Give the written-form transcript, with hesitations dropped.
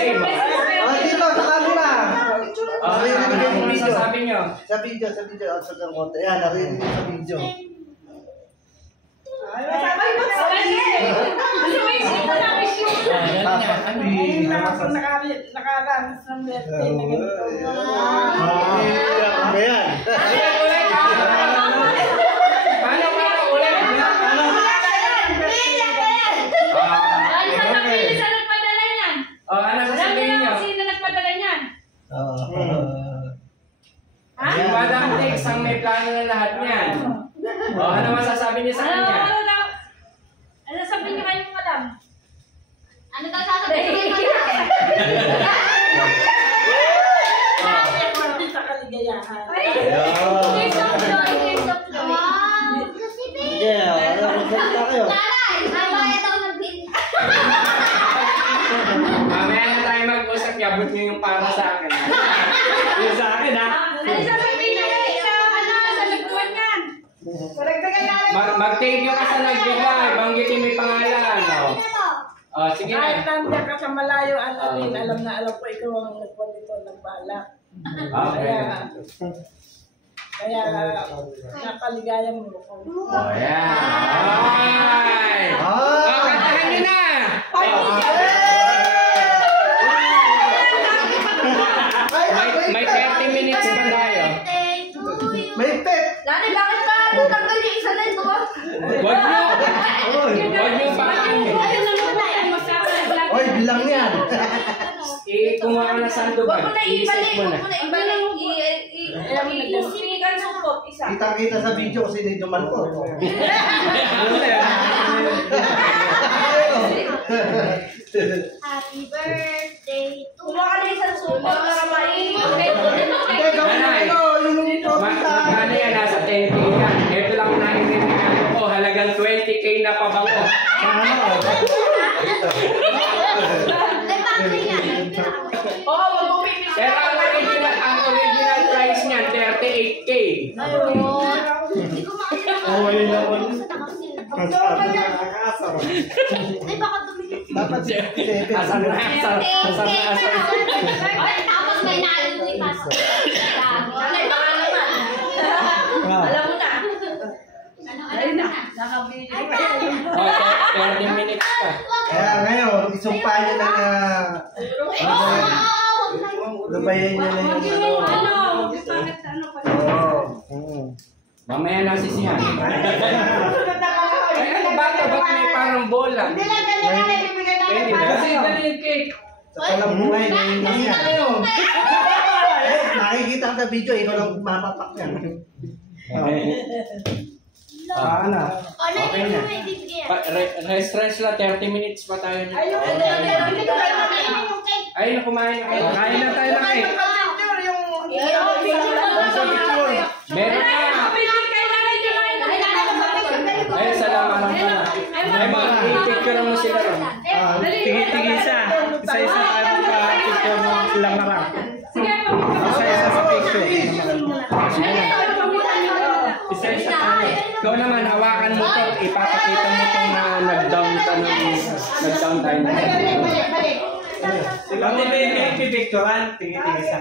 dito, sa camera. Ano masasabi nyo? Sa video. Sa konti. Yan, narinig sa video. Nakaranas ng birthday na ganito. Ayan. Paano ulit? Ano sasabihin nyo? Sino nagpadala niyan? Yung Madam Tex ang may plano ng lahat niyan. Ano masasabi niyo sa kanya? Ano sabihin niyo kayo, madam? Ano daw sasabihin mo na? Sa kaligayahan. Tears of joy, tears of joy. Yeah, magsalita kayo. Nanay, mamaya daw mag-bin. Mamaya na tayo mag-usap, yabot niyo yung para sa akin. Yung sa akin, ha? Ano sasabihin niyo sa nagtuwan yan? Mag-thank you ka sa nagbigay. Banggitin mo yung pangalan. Sige Kahit na. nandiyan ka sa malayo, alam na alam ko ikaw ang nagpon dito, nagbalak. Kaya nakaligaya mo ko. Ayan. Ay! Kantahan nyo na! May 30 minutes pa tayo. May pet. Nanay, bakit pa tutanggal yung isa na ito? Huwag nyo pa. Oy, bilang yan. Kumuha ka na sandoban. Huwag mo na ibalik. I-sinigan support. Isa. Kita-kita sa video kasi hindi naman po. Happy birthday to... Kumuha ka na isang support para mainit. Ano yan, nasa 10K yan. Ito lang naiintindihan ko. Halagang 20K na pabango. Pero ang original price niyan, 38K. Hindi ko makakita. Ay, baka tumigil. Dapat Asan na? Ay, tapos may nalilipas. Nanay, baka naman. Alam mo na. Ayun na. Nakabili ko. 30 minutes pa. Kaya ngayon, isumpa niyo na lubayan niyo na yung Mamaya na sisihan. Ay, ano ba ito? Ba't may parang bola? Hindi lang ganyan na bibigay namin. Kasi dali yung cake. sa palang buhay ngayon lang yan. Nakikita ka sa video, ikaw lang mapapak yan. Ano? Okay na. Rest lang, 30 minutes pa tayo. Ayun na, kumain na kayo. Kain na tayo ng cake. Meron na. Ay, salamat lang pala. Ay, mag-picture mo sila ron. Tigi-tigisa. Isa-isa tayo pa-picture mo lang na lang. Isa-isa sa picture. Isa-isa tayo. Ikaw naman, hawakan mo ito. Ipapakita mo ito na nag-down tayo. Pati may picturean, tigi-tigisa.